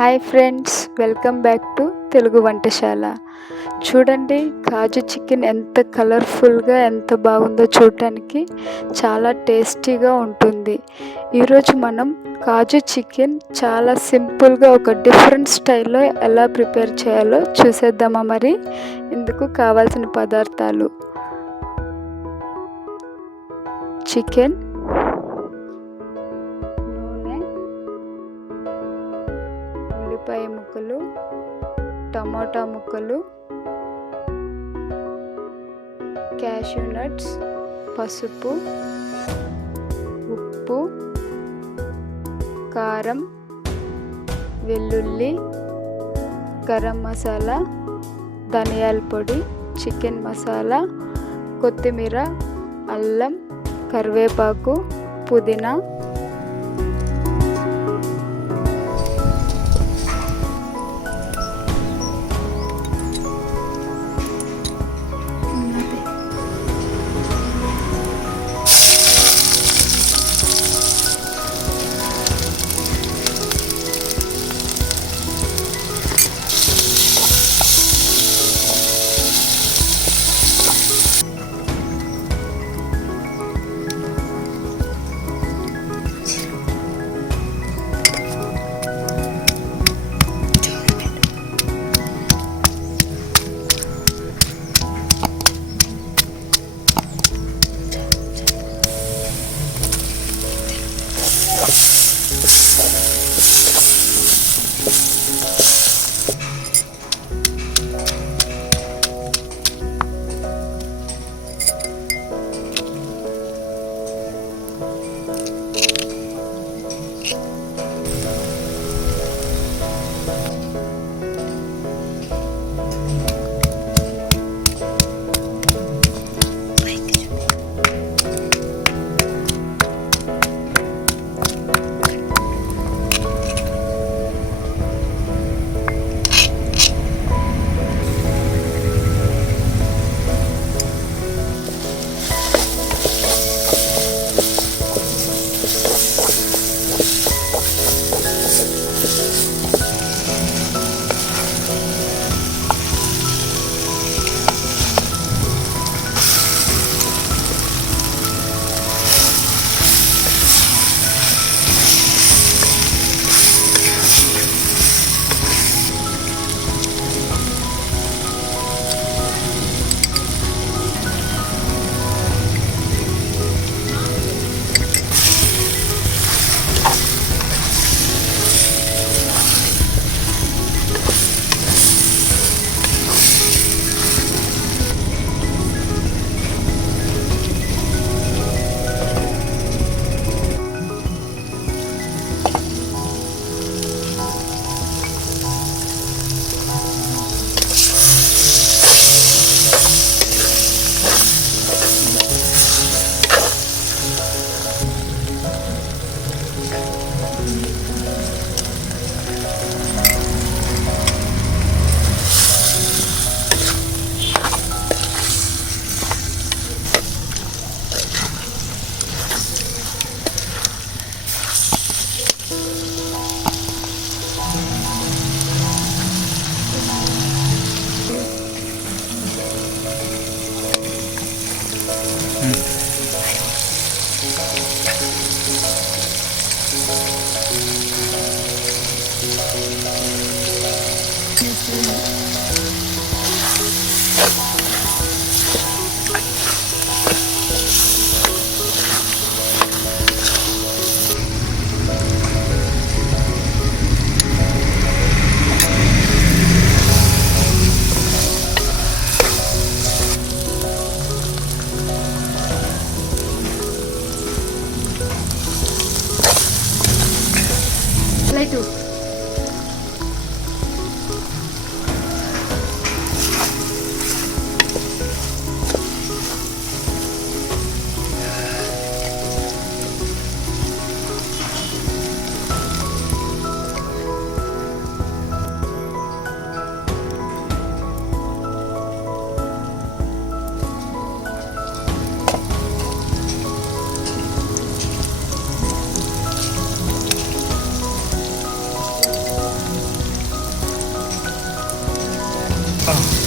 Hi friends, welcome back to Telugu Vantasala. చూడండి, kaju chicken ఎంత కలర్ఫుల్గా ఎంత బాగుందో చూడటానికి చాలా టేస్టీగా ఉంటుంది. ఈరోజు మనం కాజు చికెన్ చాలా సింపుల్గా ఒక డిఫరెంట్ స్టైల్లో ఎలా ప్రిపేర్ చేయాలో చూసేద్దామా. మరి ఇందుకు కావాల్సిన పదార్థాలు: చికెన్, ఉల్లిపాయ ముక్కలు, టమాటా ముక్కలు, క్యాష్యూ నట్స్, పసుపు, ఉప్పు, కారం, వెల్లుల్లి, గరం మసాలా, ధనియాల పొడి, చికెన్ మసాలా, కొత్తిమీర, అల్లం, కరివేపాకు, పుదీనా. ఆ.